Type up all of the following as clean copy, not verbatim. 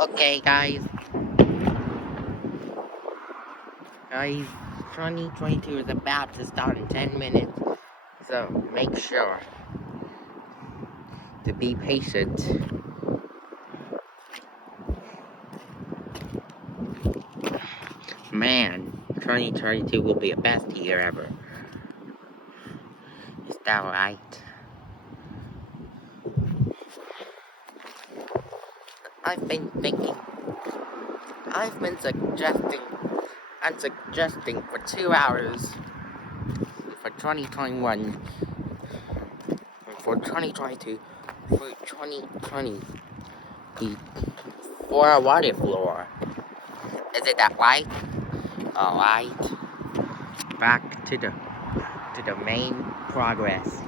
Okay, guys, 2022 is about to start in 10 minutes, so make sure to be patient. Man, 2022 will be the best year ever. Is that right? I've been thinking, I've been suggesting for 2 hours for 2021, for 2022, for 2020, for a water floor. Is it that right? Alright, back to the main progress.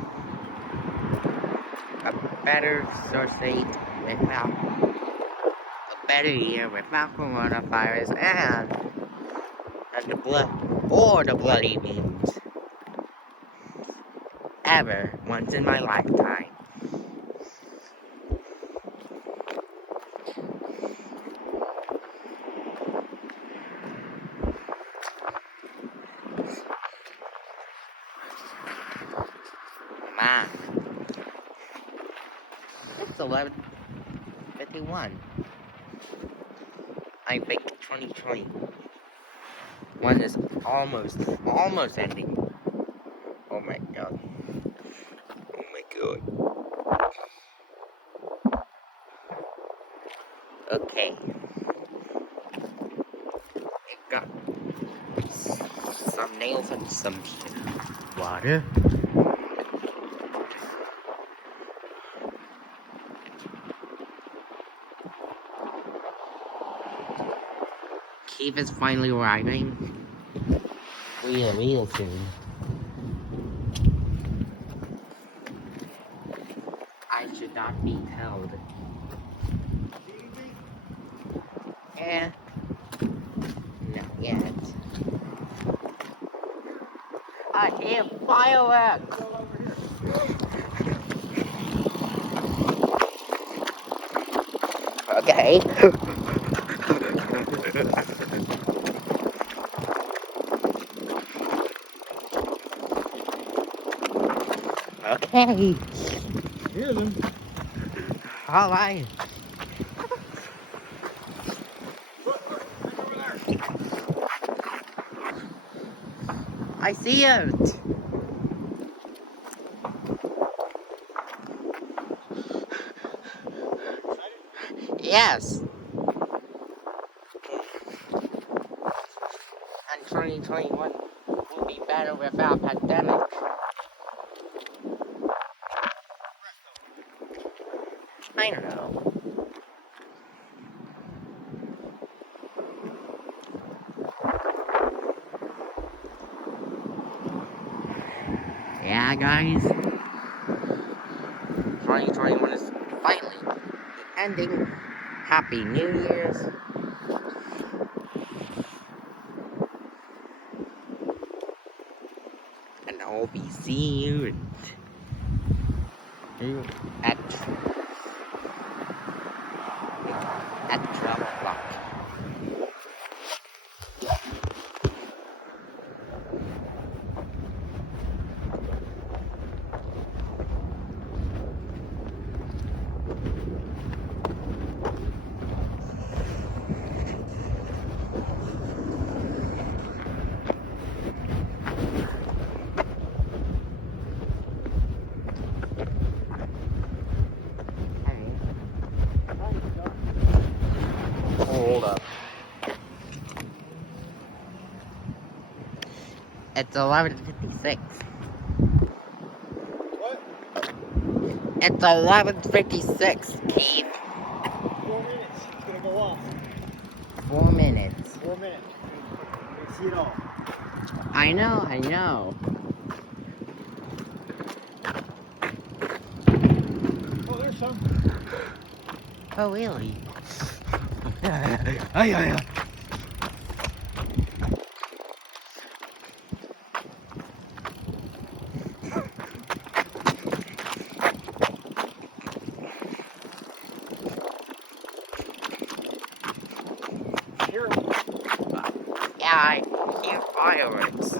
A better society without a better year without coronavirus and the bloody memes ever once in my lifetime. Man, it's 11:51. I think 2021 is almost ending. Oh my god. Oh my god. Okay. It got some nails and some water. Keith is finally arriving. Real soon. I should not be held. Eh, not yet. I hear fireworks! Okay. Okay. Hear them. Alright. I see it. Yes. And 2021 will be better without pandemic. I don't know. Yeah, guys. 2021 is finally ending. Happy New Year's. And I'll be seeing you at 12 o'clock. Hold up. It's 11:56. What? It's 11:56, Keith. 4 minutes. It's gonna go off. 4 minutes. 4 minutes. You can see it all. I know. Oh, there's some. Oh, really? I hear fireworks.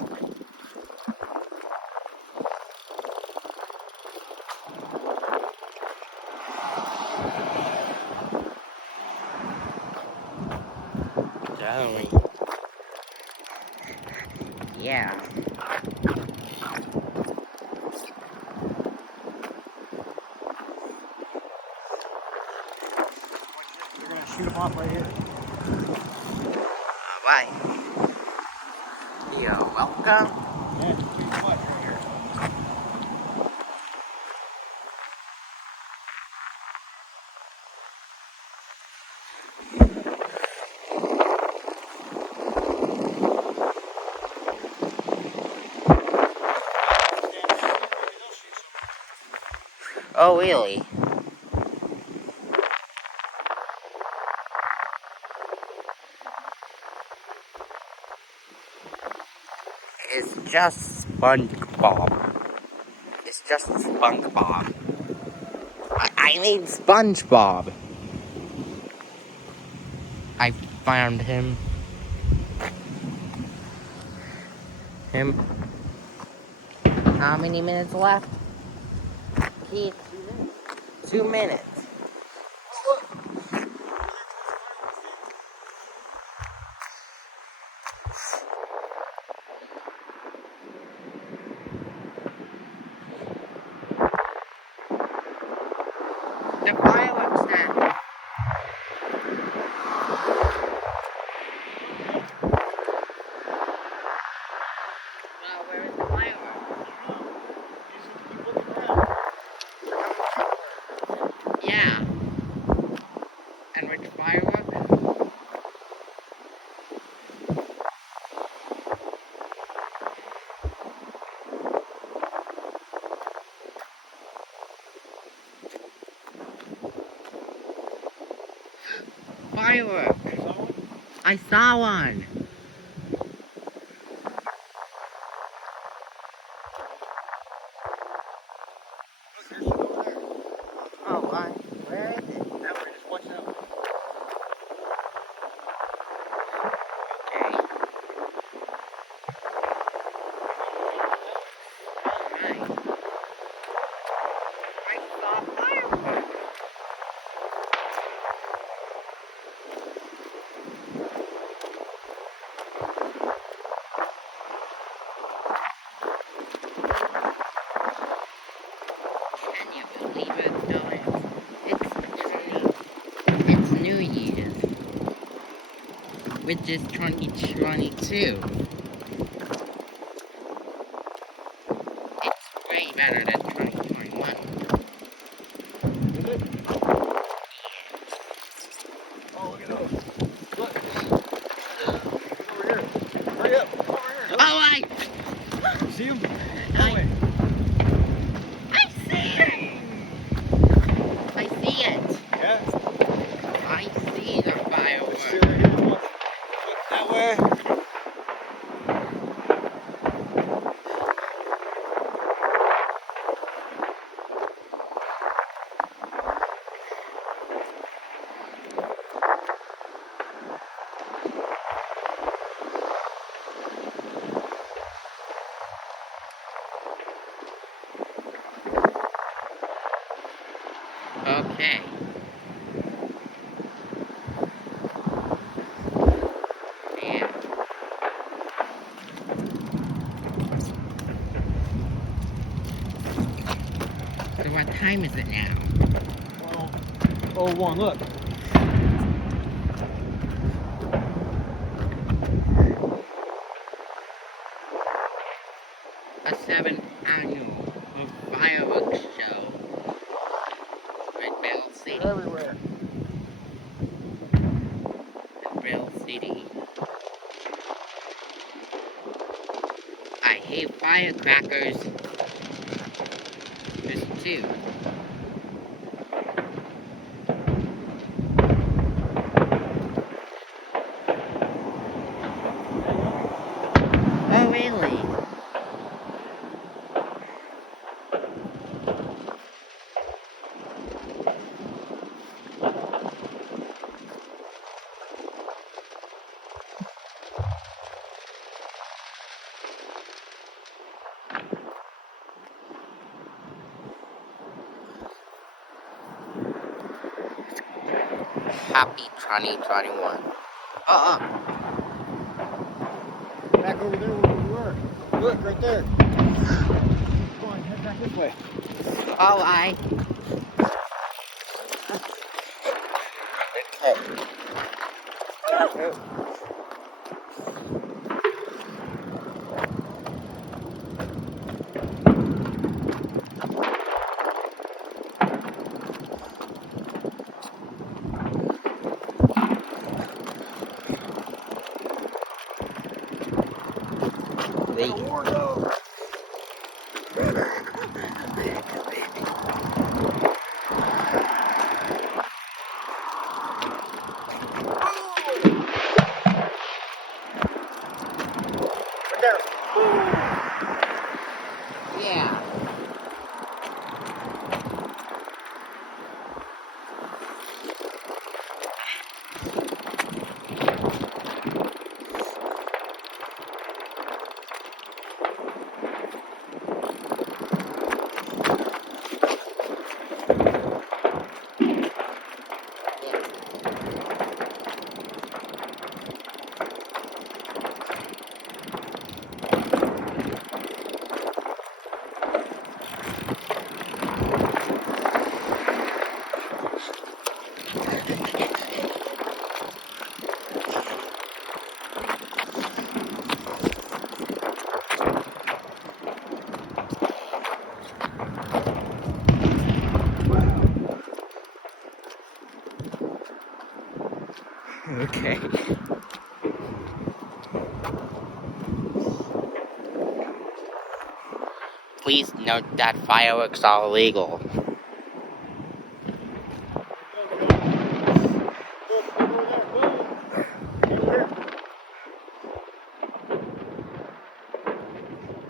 Going. Yeah. We're gonna shoot them off right here. Alright. You're welcome. Yeah, too much right here. Oh, really? It's just SpongeBob. It's just SpongeBob. I need SpongeBob. I found him. How many minutes left? Keith? 2 minutes. The fireworks stand. Well, where is the fireworks? Yeah. And which firework? Firework. I saw one. Oh, what? Where is it? That way, just watch out. Okay. Alright. I saw fireworks. Can you believe it? No, it's New Year's, which is 2022. It's way better than 2021. Is it? Oh, look at those. Look. Over here. Hurry up. Over here. Look. Oh, See them? I see it! I see it! Yeah. I see the fireworks. See right here. Look. Look that way. Okay. Yeah. So what time is it now? Oh, one. Look. A 7th annual fireworks show at Bell City. They're everywhere. At Bell City. I hate firecrackers. There's 2. Oh, really? Happy 2021. Back over there where we were. Look, right there. Come on, head back this way. Alright. Okay. Let the war go. Right there. Yeah. Okay. Please note that fireworks are illegal.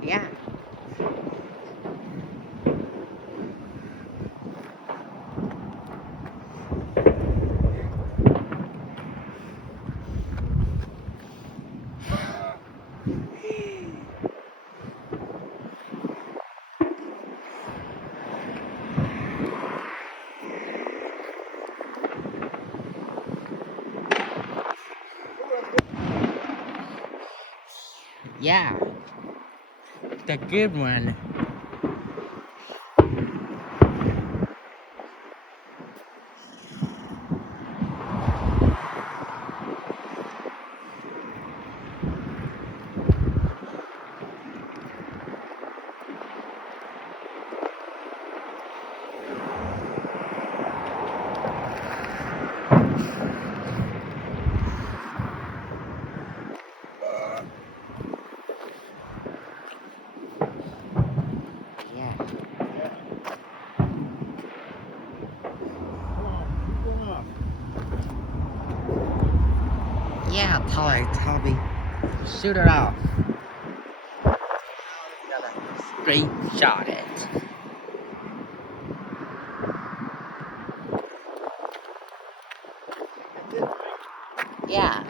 Yeah. Yeah. The good one. Yeah. Yeah, Toby. Shoot it off. Screenshot it. Yeah.